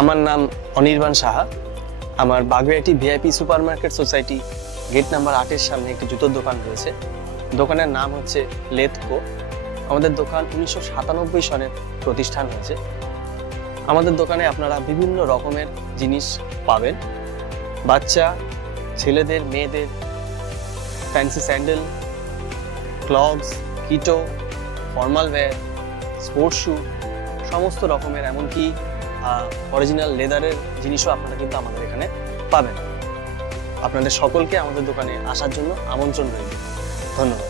আমার নাম অনির্বাণ সাহা। আমার Baguiati VIP super market society gate number 8-এর সামনে একটি জুতোর দোকান রয়েছে। দোকানের নাম হচ্ছে লেথকো। আমাদের দোকান 1997 সনে প্রতিষ্ঠান হয়েছে। আমাদের দোকানে আপনারা বিভিন্ন রকমের জিনিস পাবেন। বাচ্চা, ছেলেদের, মেয়েদের ফ্যান্সি স্যান্ডেল, ক্লগস, কিটো, ফর্মাল ওয়্যার, স্পোর্টস শু, সমস্ত রকমের, এমনকি অরিজিনাল লেদারের জিনিসও আপনারা কিন্তু আমাদের এখানে পাবেন। আপনাদের সকলকে আমাদের দোকানে আসার জন্য আমন্ত্রণ রইল। ধন্যবাদ।